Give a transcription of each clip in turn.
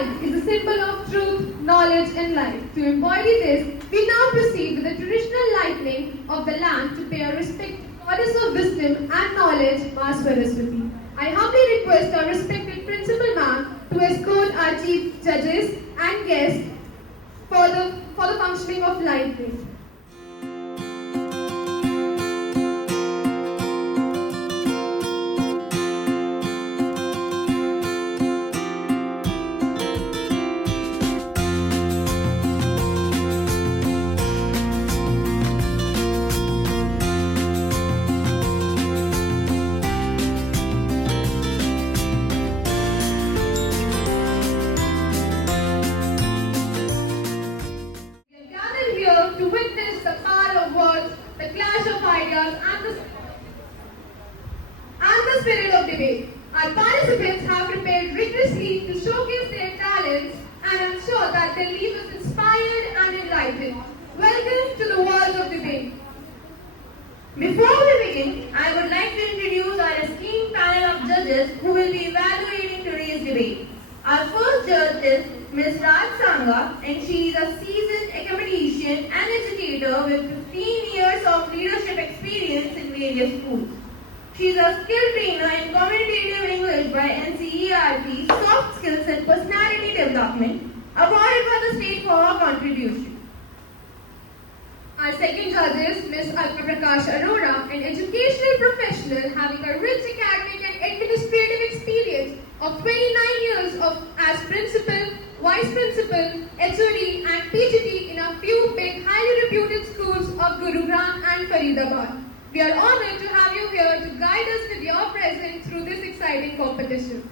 life is a symbol of truth, knowledge, and life. To embody this, we now proceed with the traditional lightning of the lamp to pay our respect to the goddess of wisdom and knowledge, Ma Saraswati. I humbly request our respected principal ma'am to escort our chief judges and guests for the functioning of lightning. To witness the power of words, the clash of ideas, and the spirit of debate. Our participants have prepared rigorously to showcase their talents, and I'm sure that they'll leave us inspired and enlightened. Welcome to the world of debate. Before we begin, I would like to introduce our esteemed panel of judges who will be evaluating today's debate. Our first judge is Ms. Raj Sangha, and she is a seasoned academician and educator with 15 years of leadership experience in various schools. She is a skilled trainer in communicative English by NCERT, Soft Skills and Personality Development, awarded by the state for her contribution. Our second judge is Ms. Alpa Prakash Arora, an educational professional having a rich academic and administrative experience of 29 years as principal, vice principal, HOD and PGT in a few big highly reputed schools of Gurugram and Faridabad. We are honored to have you here to guide us with your presence through this exciting competition.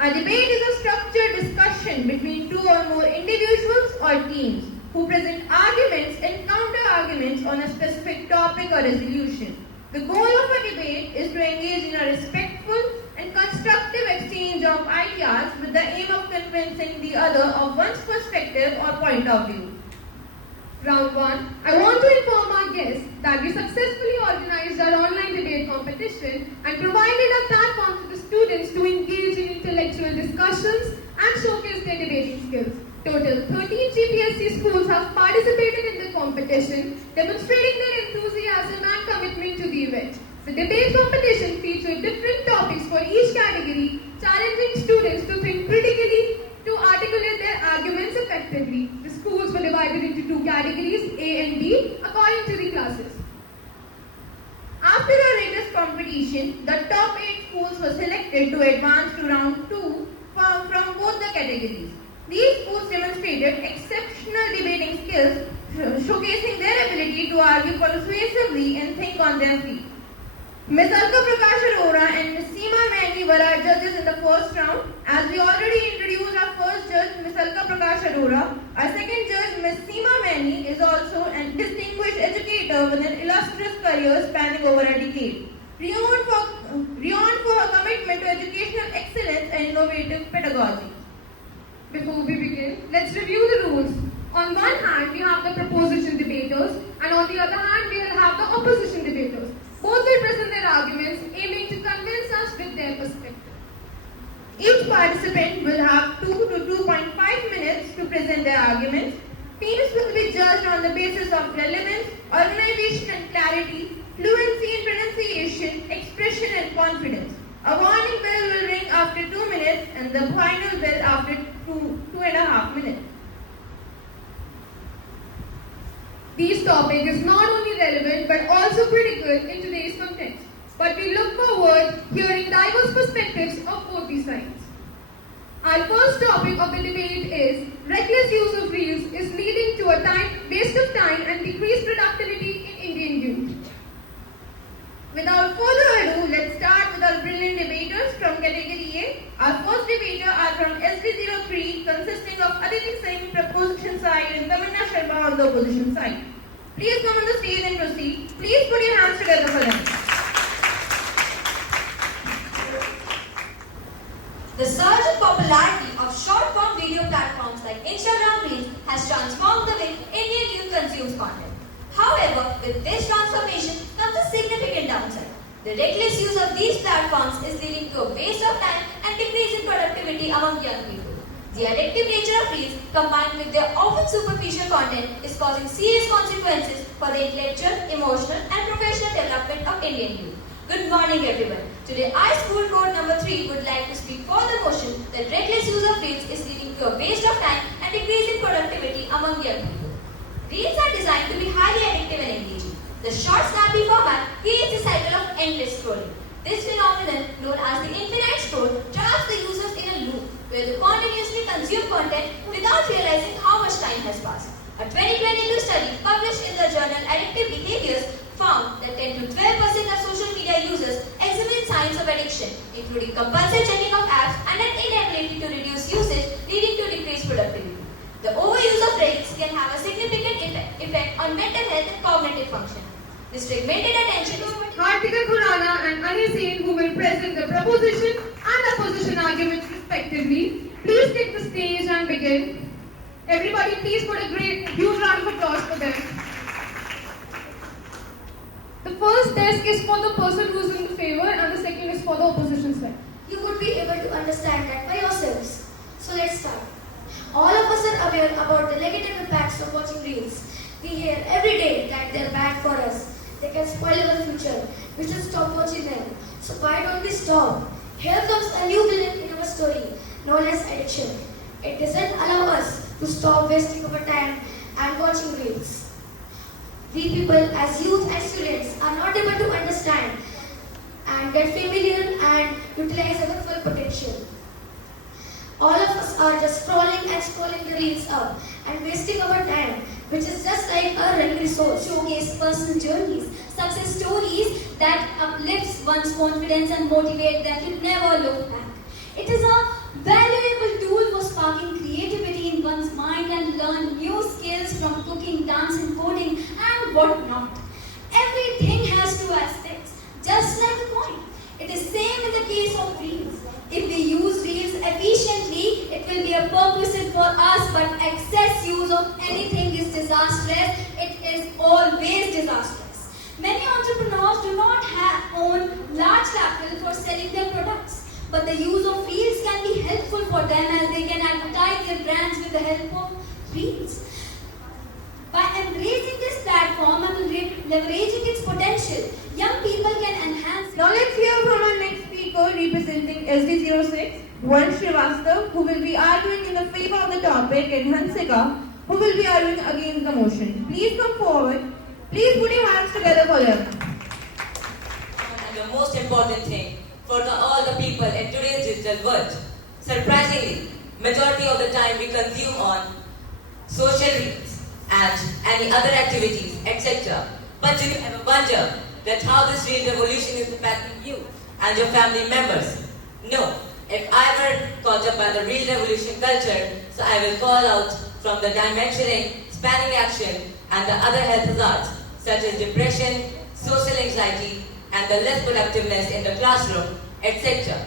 A debate is a structured discussion between two or more individuals or teams who present arguments and counter-arguments on a specific topic or resolution. The goal of a debate is to engage in a respectful and constructive exchange of ideas with the aim of convincing the other of one's perspective or point of view. Round 1. I want to inform our guests that we successfully organized our online debate competition and provided a platform to the students to engage in intellectual discussions and showcase their debating skills. Total 13 GPSC schools have participated in the competition, demonstrating their enthusiasm and commitment to the event. The debate competition featured different topics for each category, challenging students to think critically to articulate their arguments effectively. The schools were divided into two categories, A and B, according to the classes. After a rigorous competition, the top 8 schools were selected to advance to round 2 from both the categories. These schools demonstrated exceptional debating skills, showcasing their ability to argue persuasively and think on their feet. Ms. Alka Prakash Arora and Ms. Seema Maini were our judges in the first round. As we already introduced our first judge, Ms. Alka Prakash Arora, our second judge, Ms. Seema Maini, is also a distinguished educator with an illustrious career spanning over a decade. Renowned for her commitment to educational excellence and innovative pedagogy. Before we begin, let's review the rules. On one hand, we have the proposition debaters, and on the other hand, we will have the opposition debaters. Both will present their arguments, aiming to convince us with their perspective. Each participant will have 2 to 2.5 minutes to present their arguments. Teams will be judged on the basis of relevance, organization and clarity, fluency in pronunciation, expression and confidence. A warning bell will ring after 2 minutes and the final bell after 2.5 minutes. This topic is not only relevant but also critical in today's context. But we look forward hearing diverse perspectives of both these sides. Our first topic of the debate is reckless use of reels is leading to a waste of time and decreased productivity in Indian youth. Without further ado, let's start with our brilliant debaters from category A. Our first debater are from SD03, consisting of Aditi Singh, proposition side, and Tamanna Sharma on the opposition side. Please come on the stage and proceed. Please put your hands together for them. The surge in popularity of short-form video platforms like Instagram Reels has transformed the way Indian youth consumes content. However, with this transformation comes a significant downside. The reckless use of these platforms is leading to a waste of time and decrease in productivity among young people. The addictive nature of reels, combined with their often superficial content, is causing serious consequences for the intellectual, emotional, and professional development of Indian youth. Good morning, everyone. Today, I, School Code number 3, would like to speak for the notion that reckless use of reels is leading to a waste of time and decrease in productivity among young people. Reels are designed to be highly addictive and engaging. The short, snappy format creates a cycle of endless scrolling. This phenomenon, known as the infinite scroll, traps the users in a loop where they continuously consume content without realizing how much time has passed. A 2022 study published in the journal Addictive Behaviors found that 10 to 12% of social media users exhibit signs of addiction, including compulsive checking of apps and an inability to reduce usage, leading to decreased productivity. The overuse of reels can have a significant effect on mental health and cognitive function. This segmented attention is Hartika Khurana and Anil Sen, who will present the proposition and opposition arguments respectively. Please take the stage and begin. Everybody, please put a huge round of applause for them. The first desk is for the person who's in favor and the second is for the opposition side. You would be able to understand that by yourselves. So let's start. All of us are aware about the negative impacts of watching reels. We hear every day that they're bad for us. They can spoil our future. We should stop watching them. So why don't we stop? Here comes a new villain in our story, known as addiction. It doesn't allow us to stop wasting our time and watching reels. We people as youth and students are not able to understand and get familiar and utilize our full potential. All of us are just scrolling and scrolling the reels up and wasting our time, which is just like a running resource. showcase personal journeys, success stories that uplifts one's confidence and motivate them to never look back. It is a valuable tool for sparking creativity in one's mind and learn new skills from cooking, dance and coding and whatnot. Everything has two aspects, just like a coin. It is same in the case of reels. If we use reels efficiently, it will be a perquisite for us, but excess use of anything is disastrous. It is always disastrous. Many entrepreneurs do not own large capital for selling their products, but the use of reels can be helpful for them as they can advertise their brands with the help of reels. By embracing this platform and leveraging its potential, young people can enhance. Now let's hear from our next speaker representing SD06, Varun Srivastav, who will be arguing in the favor of the topic, and Hansika, who will be arguing against the motion. Please come forward. Please put your hands together for them. And the most important thing for all the people in today's digital world. Surprisingly, majority of the time we consume on social reels and any other activities, etc. But do you ever wonder that how this reel revolution is impacting you and your family members? No. If I were caught up by the reel revolution culture, so I will call out from the dimensioning, spanning action, and the other health hazards such as depression, social anxiety, and the less productiveness in the classroom, etc.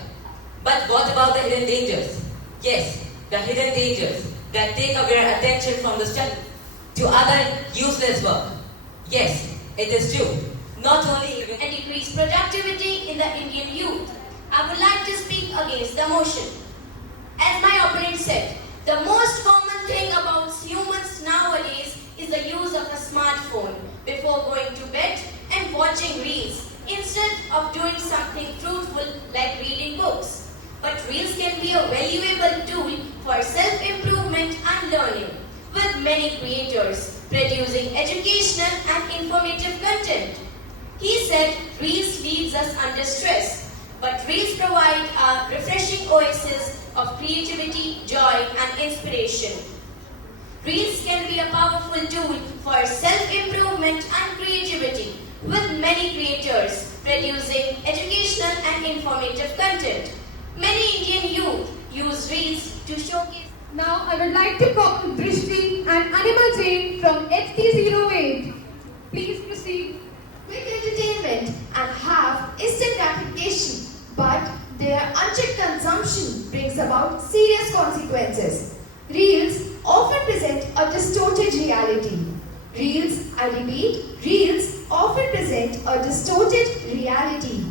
But what about the hidden dangers? Yes, the hidden dangers that take away our attention from the study to other useless work. Yes, it is true. Not only even And decrease productivity in the Indian youth. I would like to speak against the motion. As my opponent said, the most common thing about humans nowadays is the use of a smartphone before going to bed and watching reels instead of doing something fruitful like reading books. But reels can be a valuable tool for self-improvement and learning, with many creators producing educational and informative content. He said reels leaves us under stress, but reels provide a refreshing oasis of creativity, joy and inspiration. Reels can be a powerful tool for self-improvement and creativity, with many creators producing educational and informative content. Many Indian youth use reels to showcase. Now I would like to call Drishti and Anima Jain from HT08. Please proceed. Quick entertainment and have instant gratification, but their unchecked consumption brings about serious consequences. Reels often present a distorted reality. Reels, I repeat, reels often present a distorted reality.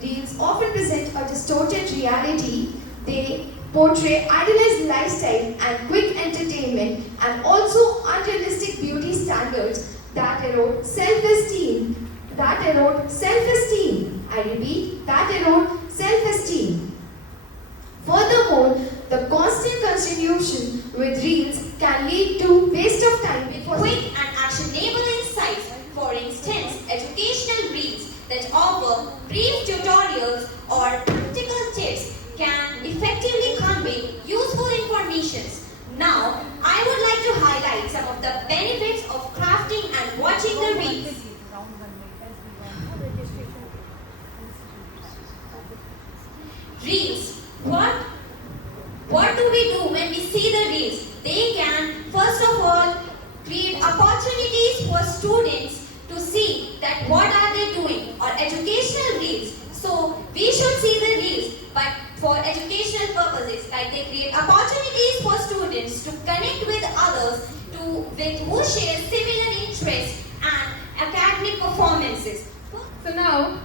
Reels often present a distorted reality. They portray idealized lifestyle and quick entertainment, and also unrealistic beauty standards that erode self-esteem. I repeat, that erode self-esteem. Furthermore, the constant consumption with reels can lead to waste of time. Quick and actionable insights, for instance, educational reels that offer brief tutorials or practical tips can effectively convey useful information. Now, I would like to highlight some of the benefits of crafting and watching the reels. Reels. What do we do when we see the reels? They can, first of all, create opportunities for students to see that what are they doing, or educational reels. So we should see the reels, but for educational purposes, like they create opportunities for students to connect with others with who share similar interests and academic performances. So now,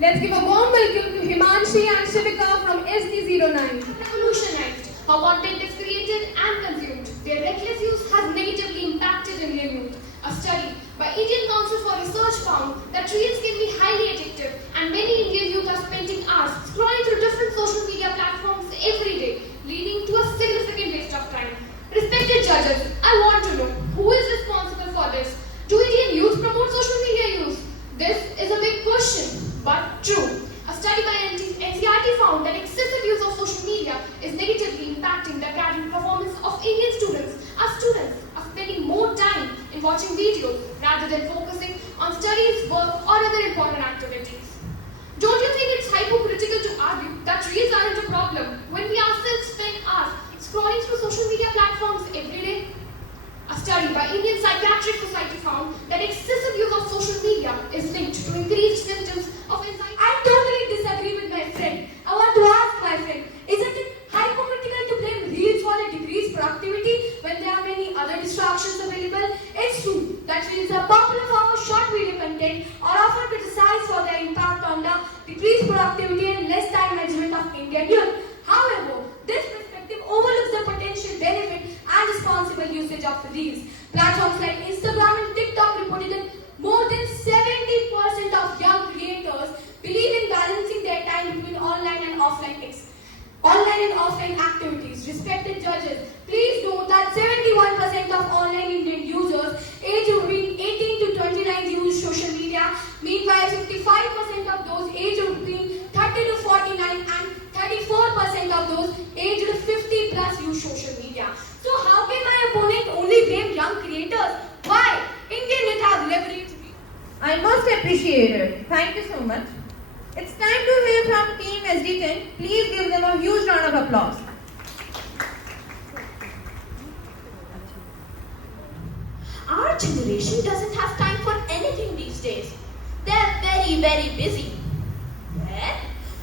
let's give a warm welcome to Himanshi and Shivika from SD09. Revolutionized how content is created and consumed. Their reckless use has negatively impacted Indian youth. A study by Indian Council for Research found that reels can be highly addictive, and many Indian youth are spending hours scrolling through different social media platforms every day, leading to a significant waste of time. Respected judges, I want to know who is responsible for this. Do Indian youth promote social media use? This is a big question, but true. A study by NCERT found that excessive use of social media is negatively impacting the academic performance of Indian students. Our students are spending more time in watching videos rather than focusing on studies, work, or other important activities. Don't you think it's hypocritical to argue that reels aren't a problem when we ourselves spend hours scrolling through social media platforms every day? A study by Indian Psychiatric Society found that excessive use of social media is linked to increased symptoms of anxiety. I totally disagree with my friend. I want to ask my friend, isn't it hypocritical to blame reels for the decreased productivity when there are many other distractions available? It's true that reels are popular for short video content, are often criticized for their impact on the decreased productivity and less time management of Indian youth. However, this perspective overlooks the potential benefit and responsible usage of the reels. Platforms like Instagram and TikTok reported that more than 70% of young creators believe in balancing their time between online and offline activities. Respected judges, please note that 71% of online Indian users aged between 18 to 29 use social media. Meanwhile, 55% of those aged between 30 to 49 and 34% of those aged 50 plus use social media. So how can my opponent only blame young creators? Why? Indian youth have leveraged. I most appreciate it. Thank you so much. It's time to hear from Team SD10. Please give them a huge round of applause. Our generation doesn't have time for anything these days. They're very, very busy. Well,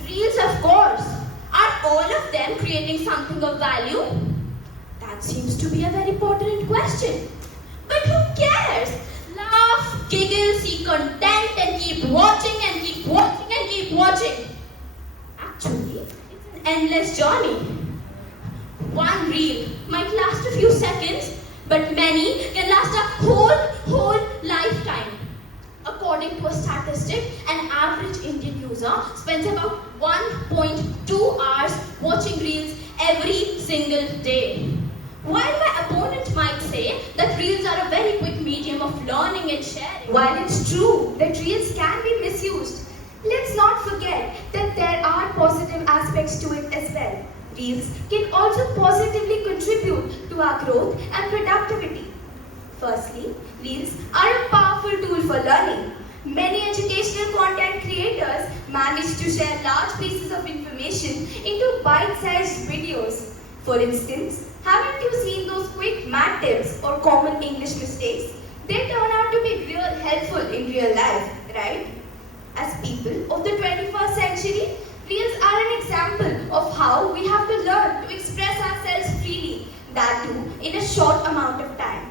reels, of course. Are all of them creating something of value? That seems to be a very pertinent question. But who cares? Laugh, giggle, see content, and keep watching and keep watching and keep watching. Actually, it's an endless journey. One reel might last a few seconds, but many can last a whole lifetime. According to a statistic, an average Indian user spends about 1.2 hours watching reels every single day. While my opponent might say that reels are a very quick medium of learning and sharing. While it's true that reels can be misused, let's not forget that there are positive aspects to it as well. Reels can also positively contribute to our growth and productivity. Firstly, reels are a powerful tool for learning. Many educational content creators manage to share large pieces of information into bite-sized videos. For instance, haven't you seen those quick math tips or common English mistakes? They turn out to be real helpful in real life, right? As people of the 21st century, reels are an example of how we have to learn to express ourselves freely, that too in a short amount of time.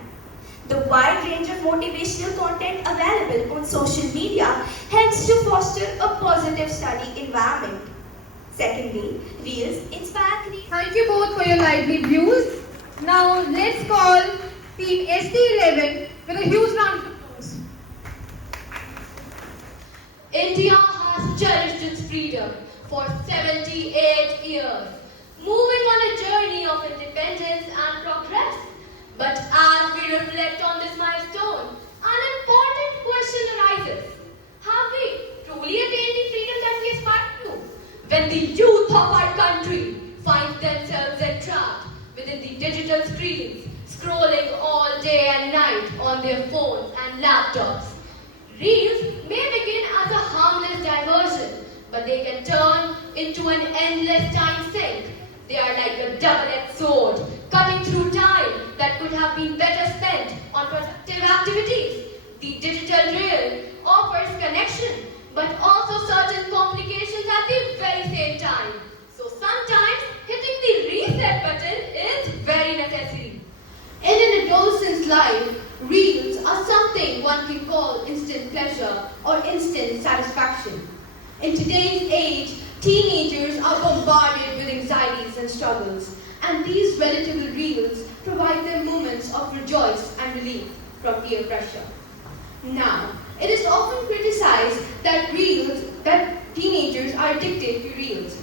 The wide range of motivational content available on social media helps to foster a positive study environment. Secondly, reels inspire creativity. Thank you both for your lively views. Now let's call team ST11 with a huge round of applause. India has cherished its freedom for 78 years, moving on a journey of independence and progress. But as we reflect on this milestone, an important question arises. Have we truly attained the freedom that we aspire to? When the youth of our country find themselves entrapped within the digital screens, scrolling all day and night on their phones and laptops. Reels may begin as a harmless diversion, but they can turn into an endless time sink. They are like a double-edged sword, cutting through time that could have been better spent on productive activities. The digital reel offers connection, but also certain complications at the very same time. So sometimes hitting the reset button is very necessary. In an adolescent's life, reels are something one can call instant pleasure or instant satisfaction. In today's age, teenagers are bombarded with anxieties and struggles, and these relatable reels provide them moments of rejoice and relief from peer pressure. Now, it is often criticized that teenagers are addicted to reels.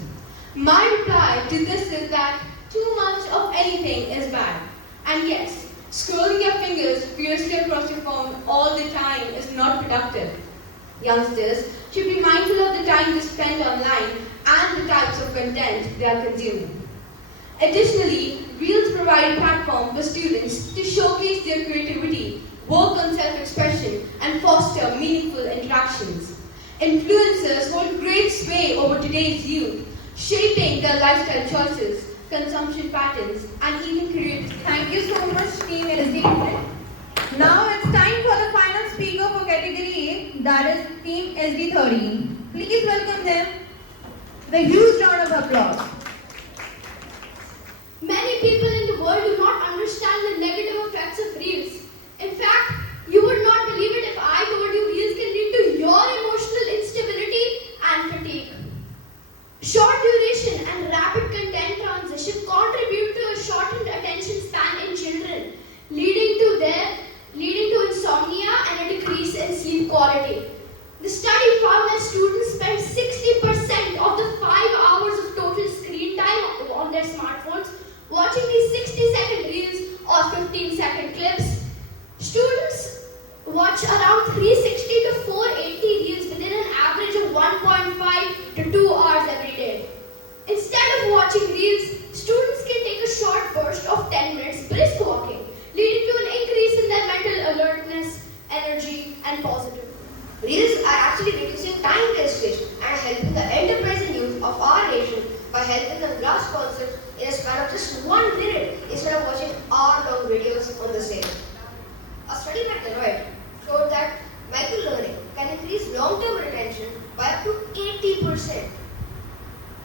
My reply to this is that too much of anything is bad. And yes, scrolling your fingers fiercely across your phone all the time is not productive. Youngsters should be mindful of the time they spend online and the types of content they are consuming. Additionally, reels provide a platform for students to showcase their creativity, work on self-expression, and foster meaningful interactions. Influencers hold great sway over today's youth, shaping their lifestyle choices, consumption patterns, and even creativity. Thank you so much, team SD11. Now it's time for the final speaker for category A, that is team SD13. Please welcome them with a huge round of applause. Many people in the world do not understand the negative effects of reels. In fact, you would not believe it if I told you reels can lead to your emotional instability and fatigue. Short duration and rapid content transition contribute to a shortened attention span in children, leading to insomnia and a decrease in sleep quality. The study found that students spend 60% of the 5 hours of total screen time on their smartphones watching these 60-second reels or 15-second clips. Students watch around 360 to 480 reels within an average of 1.5 to 2 hours every day. Instead of watching reels, students can take a short burst of 10 minutes brisk walking, leading to an increase in their mental alertness, energy, and positivity. Reels are actually reducing time wastage and helping the enterprise and youth of our nation by helping them grasp concepts in a span of just 1 minute instead of watching hour-long videos on the same. A study by Deloitte showed that micro-learning can increase long-term retention by up to 80%.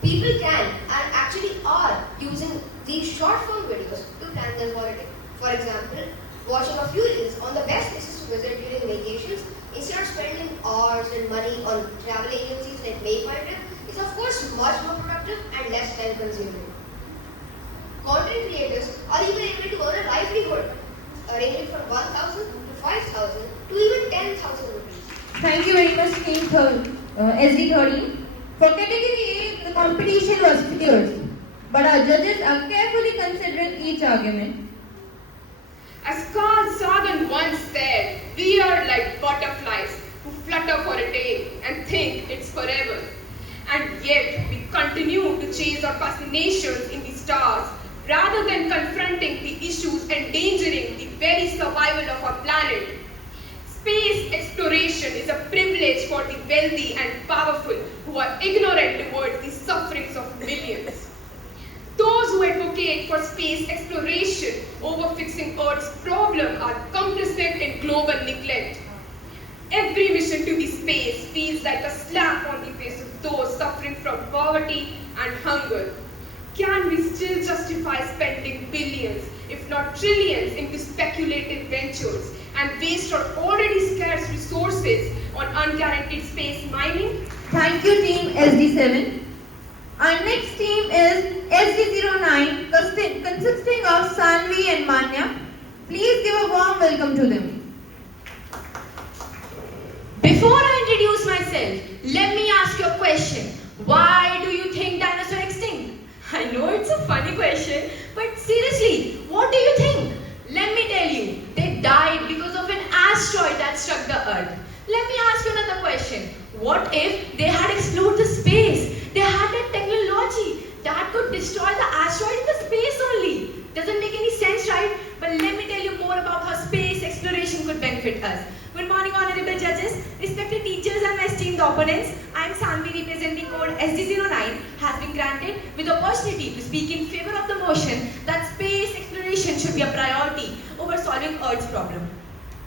People can and actually are using these short-form videos to plan their holiday. For example, watching a few reels on the best places to visit during vacations instead of spending hours and money on travel agencies like Make My Trip is of course much more productive and less time consuming. Content creators are even able to earn a livelihood ranging from 1,000 to 5,000 to even 10,000 rupees. Thank you very much, team SD13. For category A, the competition was fierce, but our judges are carefully considering each argument. As Carl Sagan once said, we are like butterflies who flutter for a day and think it's forever. And yet we continue to chase our fascinations in the stars rather than confronting the issues endangering the very survival of our planet. Space exploration is a privilege for the wealthy and powerful who are ignorant towards the sufferings of millions. Those who advocate for space exploration over fixing Earth's problem are complicit in global neglect. Every mission to the space feels like a slap on the face of those suffering from poverty and hunger. Can we still justify spending billions, if not trillions, into speculative ventures and waste our already scarce resources on unguaranteed space mining? Thank you, team SD7. Our next team is SD09, consisting of Sanvi and Manya. Please give a warm welcome to them. Before I introduce myself, let me ask you a question. Why do you think dinosaurs are extinct? I know it's a funny question, but seriously, what do you think? Let me tell you, they died because of an asteroid that struck the Earth. Let me ask you another question. What if they had explored the space? They had that technology that could destroy the asteroid in the space only. Doesn't make any sense, right? But let me tell you more about how space exploration could benefit us. Good morning, honorable judges, respected teachers and my esteemed opponents. I am Sanvi representing code SD09 has been granted with the opportunity to speak in favor of the motion that space exploration should be a priority over solving Earth's problem.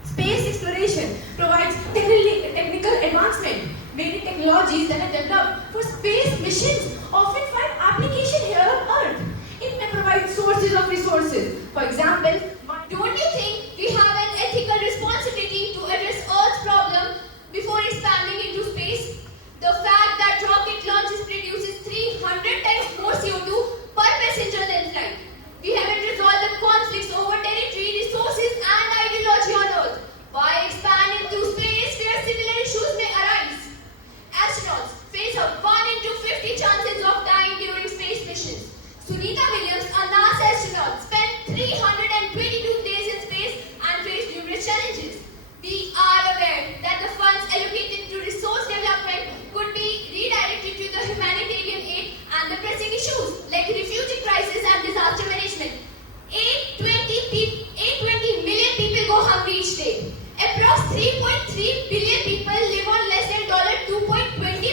Space exploration provides technical advancement. Many technologies that are developed for space missions often find application here on Earth. It may provide sources of resources. For example, Don't you think we have an ethical responsibility to address Earth's problem before expanding into space? The fact that rocket launches produces 300 times more CO2 per passenger than flight. We haven't resolved the conflicts over territory, resources and ideology on Earth. By expanding to space where similar issues may arise. Astronauts face a 1 in 50 chances of dying during space missions. Sunita Williams, a NASA astronaut, spent 322 days in space and faced numerous challenges. We are aware that the funds allocated to resource development could be redirected to the humanitarian aid and the pressing issues like refugee crisis and disaster management. 820 million people go hungry each day. Approx 3.3 billion people live on less than $2.20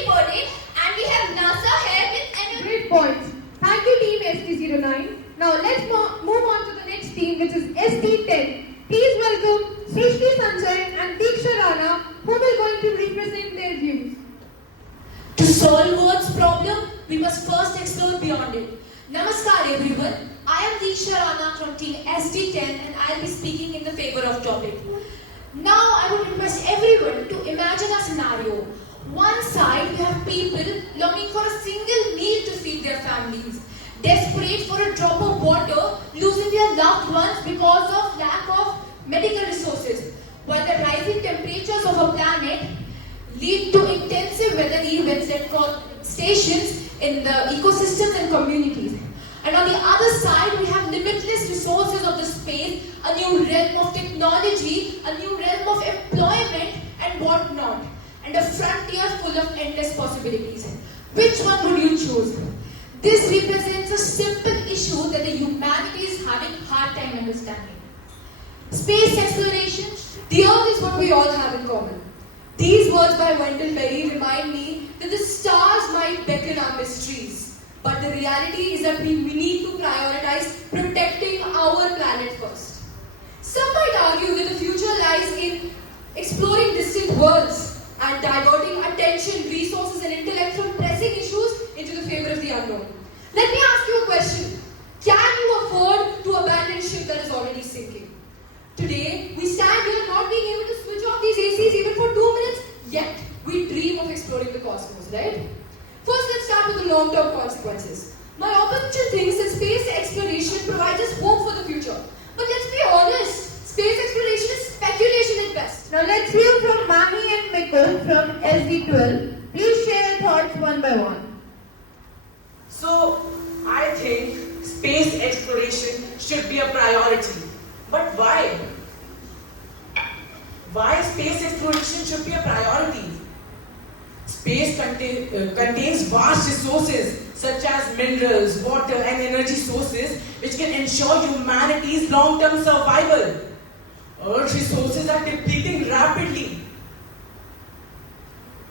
per day, and we have NASA here with annual. Great points. Thank you, team SD09. Now let's move on to the next team, which is SD10. Please welcome Srishti Sanjay and Diksha Rana, who are going to represent their views. To solve Earth's problem, we must first explore beyond it. Namaskar everyone. I am Diksha Rana from team SD10 and I will be speaking in the favor of topic. Now I would request everyone to imagine a scenario. One side we have people longing for a single meal to feed their families, desperate for a drop of water, losing their loved ones because of lack of medical resources, while the rising temperatures of our planet lead to intensive weather events that cause stations in the ecosystems and communities. And on the other side, we have limitless resources of the space, a new realm of technology, a new realm of employment and whatnot, and a frontier full of endless possibilities. Which one would you choose? This represents a simple issue that the humanity is having a hard time understanding. Space exploration, the Earth is what we all have in common. These words by Wendell Berry remind me that the stars might beckon our mysteries. But the reality is that we need to prioritize protecting our planet first. Some might argue that the future lies in exploring distant worlds and diverting attention, resources and intellect from pressing issues into the favor of the unknown. Let me ask you a question. Can you afford to abandon a ship that is already sinking? Today, we stand here not being able to switch off these ACs even for 2 minutes, yet we dream of exploring the cosmos, right? First, let's start with the long-term consequences. My opposition thinks that space exploration provides us hope for the future. But let's be honest, space exploration is speculation at best. Now let's hear from Mami and Mikkel from SD12. Please share your thoughts one by one. So, I think space exploration should be a priority. But why? Why space exploration should be a priority? Space contains vast resources such as minerals, water and energy sources which can ensure humanity's long-term survival. Earth's resources are depleting rapidly.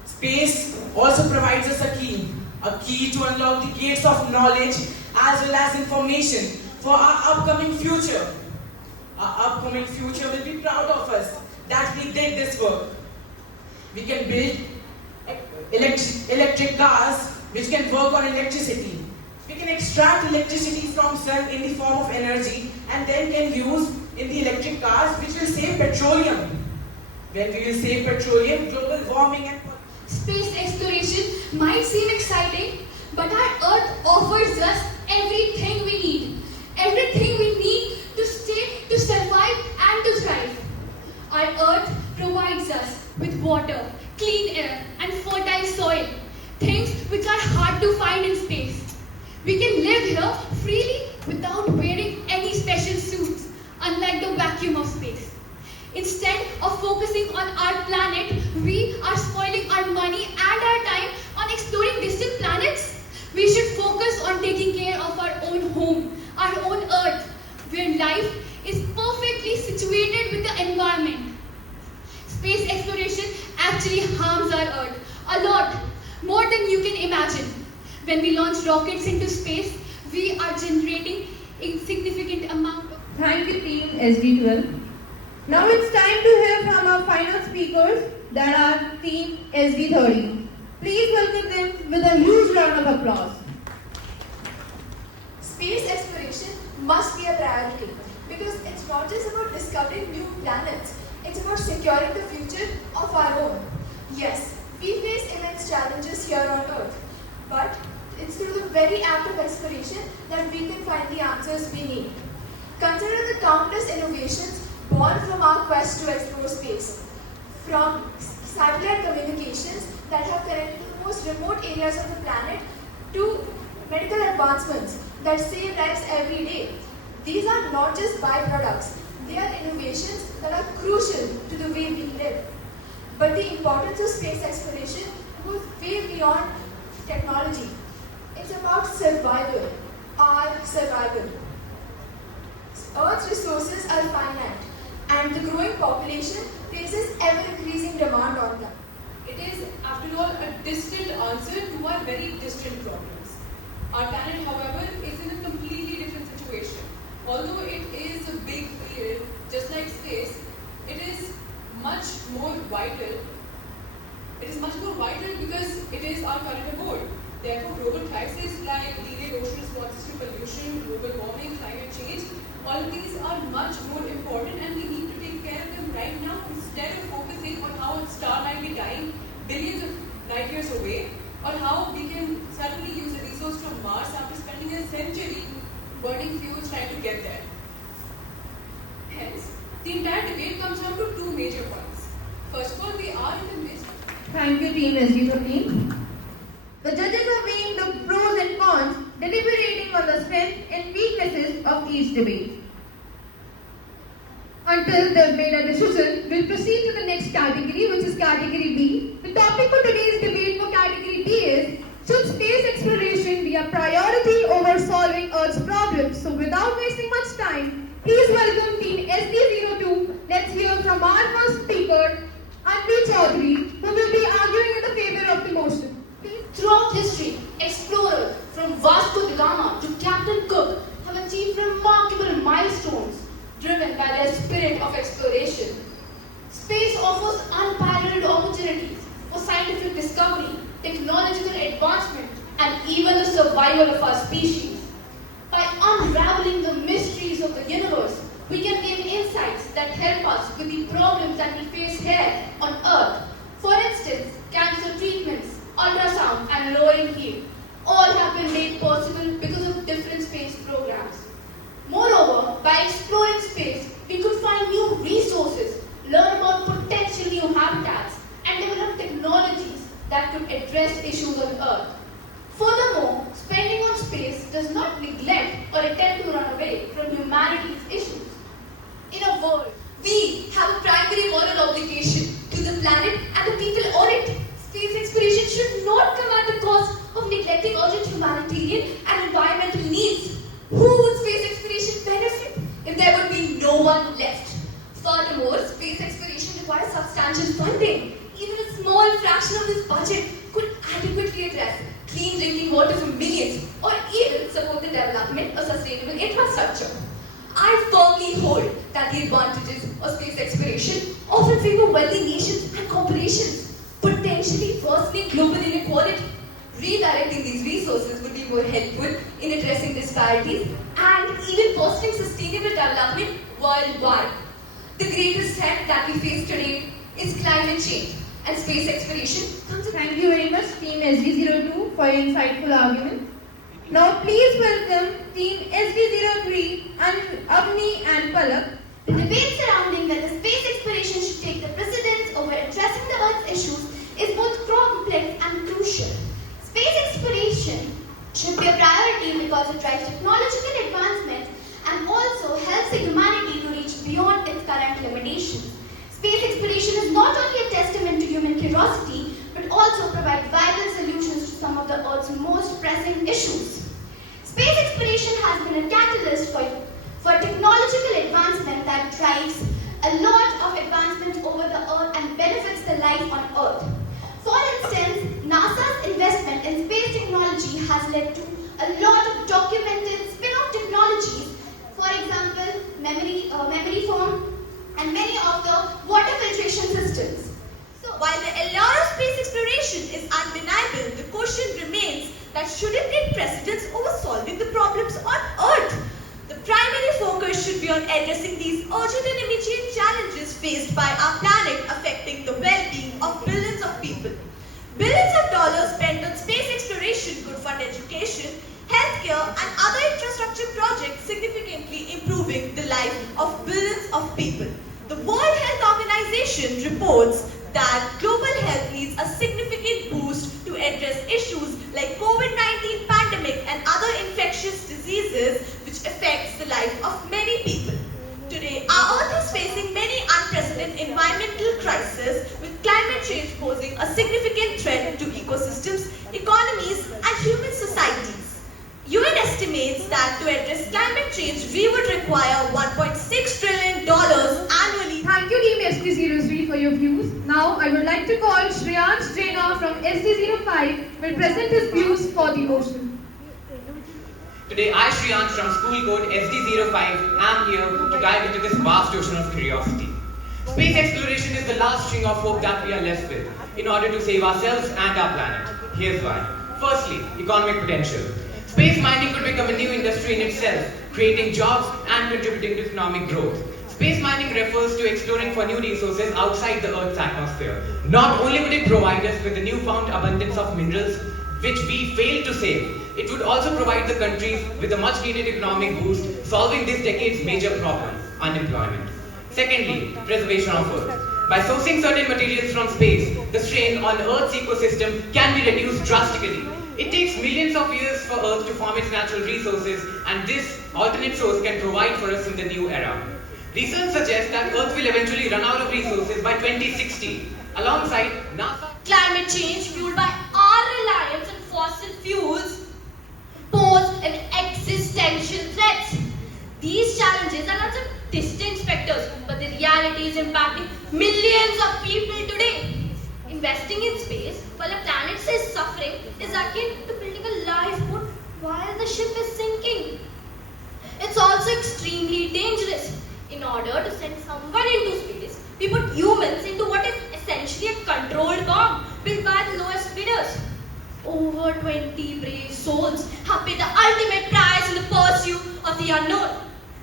Space also provides us a key to unlock the gates of knowledge as well as information for our upcoming future. Our upcoming future will be proud of us that we did this work. We can build electric cars which can work on electricity. We can extract electricity from sun in the form of energy and then can use in the electric cars which will save petroleum. When we will save petroleum, global warming and Space exploration might seem exciting, But our Earth offers us everything we need. Everything we need to stay, to survive, and to thrive. Our Earth provides us with water, clean air, and fertile soil. Things which are hard to find in space. We can live here freely without wearing any special suits, unlike the vacuum of space. Instead of focusing on our planet, we are spoiling our money and our time on exploring distant planets. We should focus on taking care of our own home, our own Earth, where life is perfectly situated with the environment. Space exploration actually harms our Earth a lot, more than you can imagine. When we launch rockets into space, we are generating a significant amount of... Thank you, team SD12. Now it's time to hear from our final speakers, that are team SD30. Please welcome them with a huge round of applause. Space exploration must be a priority because it's not just about discovering new planets, it's about securing the future of our own. Yes, we face immense challenges here on Earth, but it's through the very act of exploration that we can find the answers we need. Consider the countless innovations born from our quest to explore space. From satellite communications that have connected to the most remote areas of the planet to medical advancements that save lives every day. These are not just byproducts, they are innovations that are crucial to the way we live. But the importance of space exploration goes way beyond technology. It's about survival, our survival. Earth's resources are finite, and the growing population places ever-increasing demand on them. It is, after all, a distant answer to our very distant problems. Our planet, however, is in a completely different situation. Although it is a big field, just like space, it is much more vital. It is much more vital because it is our current abode. Therefore, global crises like delayed ocean responses to pollution, global warming, climate change, all of these are much more important, and we need to take care of them right now instead of focusing on how a star might be dying billions of light years away, or how we can suddenly use a resource from Mars after spending a century burning fuels trying to get there. Hence, the entire debate comes down to two major points. First of all, we are in the midst. Thank you, team SD13. The judges are weighing the pros and cons, deliberating on the strengths and weaknesses of each debate. Until they've made a decision, we'll proceed to the next category, which is category B. The topic for today's debate for category B is, should space exploration be a priority over solving Earth's problems? So without wasting much time, please welcome team SD02. Let's hear from our first speaker, Anvi Chaudhary, who will be arguing in the favor of the motion. Throughout history, explorers from Vasco da Gama to Captain Cook have achieved remarkable milestones driven by their spirit of exploration. Space offers unparalleled opportunities for scientific discovery, technological advancement, and even the survival of our species. By unraveling the mysteries of the universe, we can gain insights that help us with the problems that we face here on Earth. For instance, cancer treatments, ultrasound, and lowering heat all have been made possible because of different space programs. Moreover, by exploring space, we could find new resources, learn about potential new habitats, and develop technologies that could address issues on Earth. Furthermore, spending on space does not neglect or attempt to run away from humanity's issues. In a word, We have a primary moral obligation to the planet and the people on it. Space exploration should not come at the cost of neglecting urgent humanitarian and environmental needs. Who would space exploration benefit if there would be no one left? Furthermore, space exploration requires substantial funding. Even a small fraction of this budget could adequately address clean drinking water for millions or even support the development of sustainable infrastructure. I firmly hold that the advantages of space exploration often favor wealthy nations and corporations, potentially worsening global inequality. Redirecting these resources would be more helpful in addressing disparities and even fostering sustainable development worldwide. The greatest threat that we face today is climate change, and space exploration comes Thank you very much, Team SG02, for your insightful argument. Now please welcome Team SG03 and Avni and Palak. The debate surrounding whether space exploration should take the precedence over addressing the Earth's issues is both complex and crucial. Space exploration should be a priority because it drives technological advancements and also helps the humanity to reach beyond its current limitations. Space exploration is not only a testament to human curiosity, but also provides viable solutions to some of the Earth's most pressing issues. Space exploration has been a catalyst for technological advancement that drives a lot of advancement over the Earth and benefits the life on Earth. For instance, NASA's investment in space technology has led to a lot of documented spin-off technologies, for example, memory foam and many of the water filtration systems. So, while the allure of space exploration is undeniable, the question remains that should it take precedence over solving the problems on Earth? The primary focus should be on addressing these urgent and immediate challenges faced by our planet affecting the well-being of billions of people. Billions of dollars spent on space exploration could fund education, healthcare and other infrastructure projects significantly improving the life of billions of people. The World Health Organization reports that global health needs a significant boost to address issues like COVID-19 pandemic and other infectious diseases which affects the life of many people. Today, our Earth is facing many unprecedented environmental crises, with climate change posing a significant threat to ecosystems, economies and human societies. UN estimates that to address climate change, we would require $1.6 trillion annually. Thank you, Team SG03, for your views. Now, I would like to call Shreyansh Jaina from SG05 will present his views for the ocean. Today, I, Shreyansh from School Code SD05, am here to dive into this vast ocean of curiosity. Space exploration is the last string of hope that we are left with in order to save ourselves and our planet. Here's why. Firstly, economic potential. Space mining could become a new industry in itself, creating jobs and contributing to economic growth. Space mining refers to exploring for new resources outside the Earth's atmosphere. Not only would it provide us with the newfound abundance of minerals, which we failed to save, it would also provide the countries with a much needed economic boost, solving this decade's major problem, unemployment. Secondly, preservation of Earth. By sourcing certain materials from space, the strain on Earth's ecosystem can be reduced drastically. It takes millions of years for Earth to form its natural resources, and this alternate source can provide for us in the new era. Research suggests that Earth will eventually run out of resources by 2060. Alongside NASA, Climate change fueled by our reliance on fossil fuels pose an existential threat. These challenges are not some distant specters, but the reality is impacting millions of people today. Investing in space while a planet is suffering is akin to building a lifeboat while the ship is sinking. It's also extremely dangerous. In order to send someone into space, we put humans into what is essentially a controlled bomb built by the lowest bidders. Over 20 brave souls have paid the ultimate price in the pursuit of the unknown.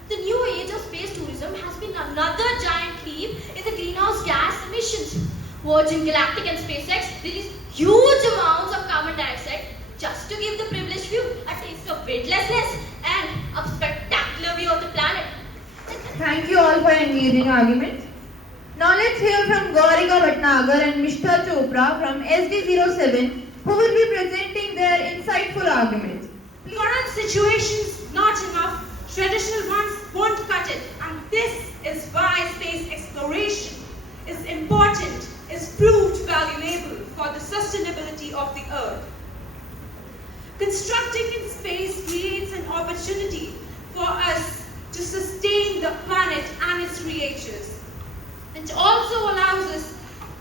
The new age of space tourism has been another giant leap in the greenhouse gas emissions. Virgin Galactic and SpaceX release huge amounts of carbon dioxide just to give the privileged few a taste of weightlessness and a spectacular view of the planet. Thank you all for engaging argument. Now let's hear from Gaurika Bhatnagar and Mishta Chopra from SD07, who will be presenting their insightful argument. Current situations not enough, traditional ones won't cut it, and this is why space exploration is important, is proved valuable for the sustainability of the Earth. Constructing in space creates an opportunity for us to sustain the planet and its creatures. It also allows us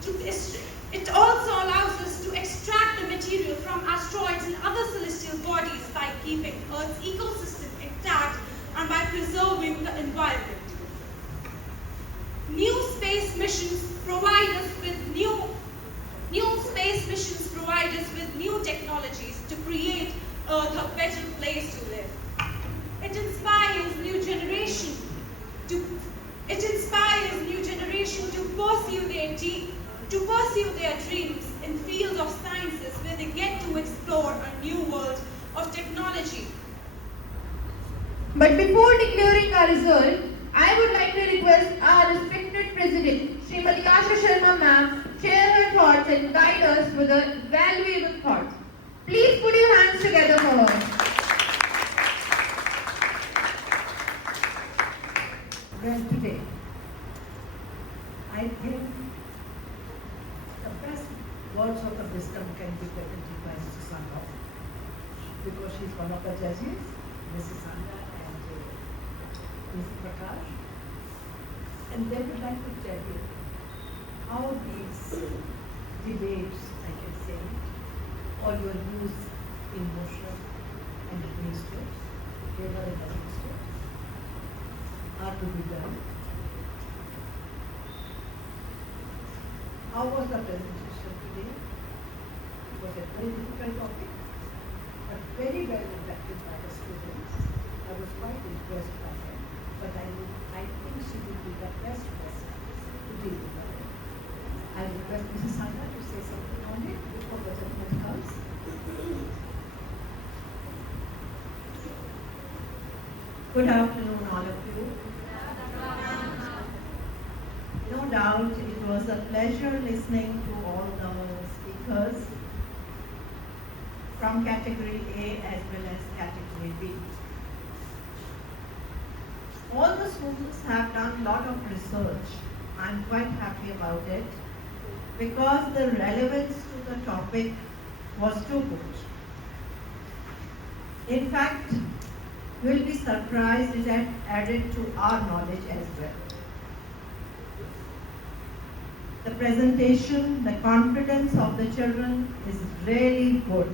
to extract the material from asteroids and other celestial bodies by keeping Earth's ecosystem intact and by preserving the environment. New space missions provide us with new technologies to create Earth a better place to live. It inspires new generation to pursue their dreams in fields of But before declaring our result, I would like to request our respected President, Srimati Asha Sharma ma'am, share her thoughts and guide us with the valuable thoughts. Please put your hands together for her. Well, today, I think the best words of the wisdom can be presented by Mrs. Sandha, because she is one of the judges, Mrs. Sandha and Mr. Prakash. And they would like to tell you how these debates, I can say, or your views in motion and against it, favor and against it, are to be done. How was the presentation today? It was a very difficult topic, but very well conducted by the students. I was quite impressed by them, but I think she will be the best person to deal with it. I request Mrs. Sandha to say something on it before the judgment comes. Good afternoon, all of you. No doubt it was a pleasure listening to all the speakers from category A as well as category B. All the students have done a lot of research. I'm quite happy about it because the relevance to the topic was too good. In fact, you'll be surprised it had added to our knowledge as well. The presentation, the confidence of the children is really good.